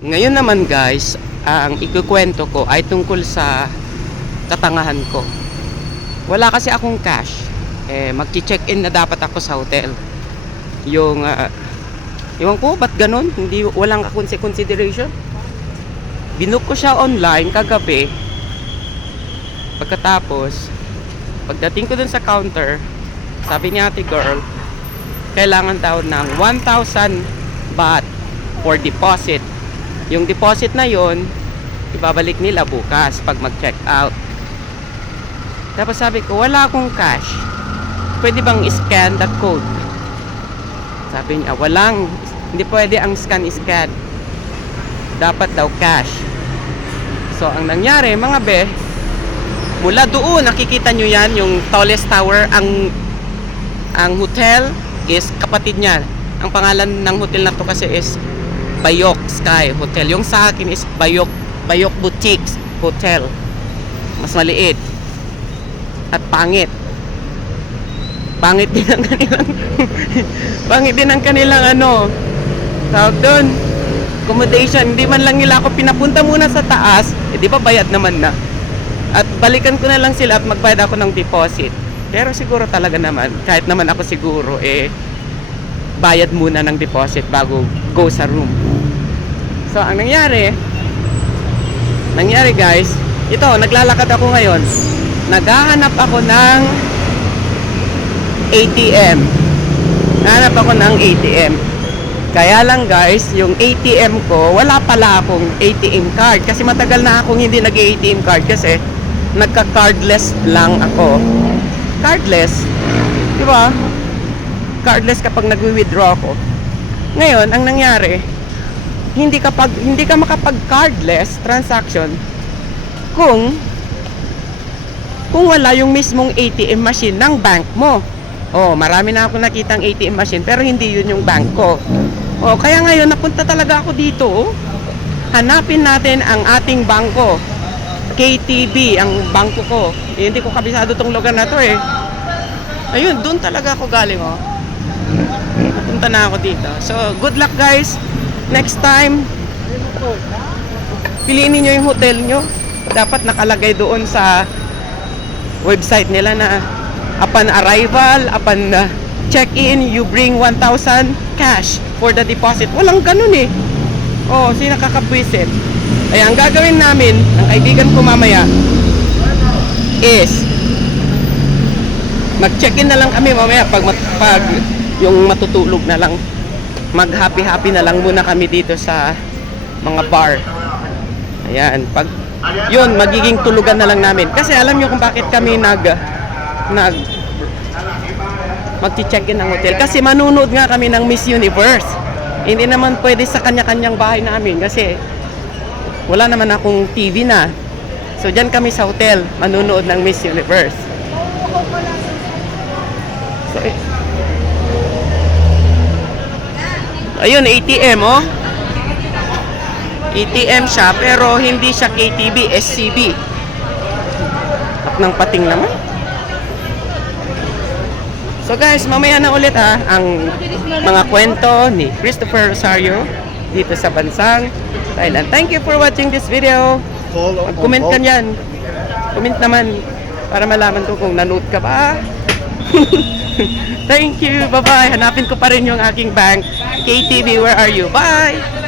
Ngayon naman guys, ang ikukwento ko ay tungkol sa katangahan ko. Wala kasi akong cash. Magchi-check-in na dapat ako sa hotel. Yung, iwan ko, ba't ganun? Hindi, walang consideration. Binook ko siya online kagabi. Pagkatapos, pagdating ko dun sa counter, sabi niya ate girl, kailangan daw ng 1,000 baht for deposit. Yung deposit na yon, ibabalik nila bukas pag mag-check out. Tapos sabi ko, wala akong cash. Pwede bang scan that code? Sabi niya, hindi pwede ang scan. Dapat daw cash. So, ang nangyari, mga be, mula doon, nakikita nyo yan, yung tallest tower, ang hotel is kapatid niya. Ang pangalan ng hotel na to kasi is Bayok Sky Hotel. Yung sa akin is Bayok Boutiques Hotel. Mas maliit. At pangit. Pangit din ang kanilang pangit din ang kanilang tawag doon, accommodation. Hindi man lang nila ako pinapunta muna sa taas. Di ba bayad naman na. At balikan ko na lang sila at magbayad ako ng deposit. Pero siguro talaga naman, kahit naman ako siguro, bayad muna ng deposit bago go sa room. So, ang nangyari guys, ito, naglalakad ako ngayon. Naghahanap ako ng ATM. Naghahanap ako ng ATM. Kaya lang guys, yung ATM ko, wala pala akong ATM card. Kasi matagal na akong hindi nag-ATM card kasi nagka-cardless lang ako. Cardless? Diba? Cardless kapag nag-withdraw ako. Ngayon, ang nangyari, hindi ka makapag-cardless transaction kung wala yung mismong ATM machine ng bank mo. Marami na ako nakitang ATM machine pero hindi yun yung bank ko. Kaya ngayon napunta talaga ako dito. Hanapin natin ang ating bangko. KTB ang bangko ko. Hindi ko kabisado tong lugar na to Ayun, doon talaga ako galing Napunta na ako dito. So, good luck guys. Next time, piliin niyo yung hotel nyo. Dapat nakalagay doon sa website nila na upon arrival, upon check-in, you bring 1,000 cash for the deposit. Walang ganun sino kakabwisit? Kaya ang gagawin namin, ang kaibigan ko mamaya, is mag-check-in na lang kami mamaya pag yung matutulog na lang. Mag-happy na lang muna kami dito sa mga bar. Ayan, pag yun, magiging tulugan na lang namin. Kasi alam nyo kung bakit kami mag-check-in ng hotel. Kasi manunood nga kami ng Miss Universe. Hindi naman pwede sa kanya-kanyang bahay namin kasi wala naman akong TV na. So, dyan kami sa hotel, manunood ng Miss Universe. So, ayun, ATM ATM siya, pero hindi siya KTB, SCB. At ng pating naman. So guys, mamaya na ulit ang mga kwento ni Christopher Rosario dito sa bansang Thailand. Thank you for watching this video. Mag-comment ka dyan. Comment naman para malaman ko kung nanood ka ba. Thank you, bye-bye. Hanapin ko pa rin yung aking bank. KTV, where are you? Bye!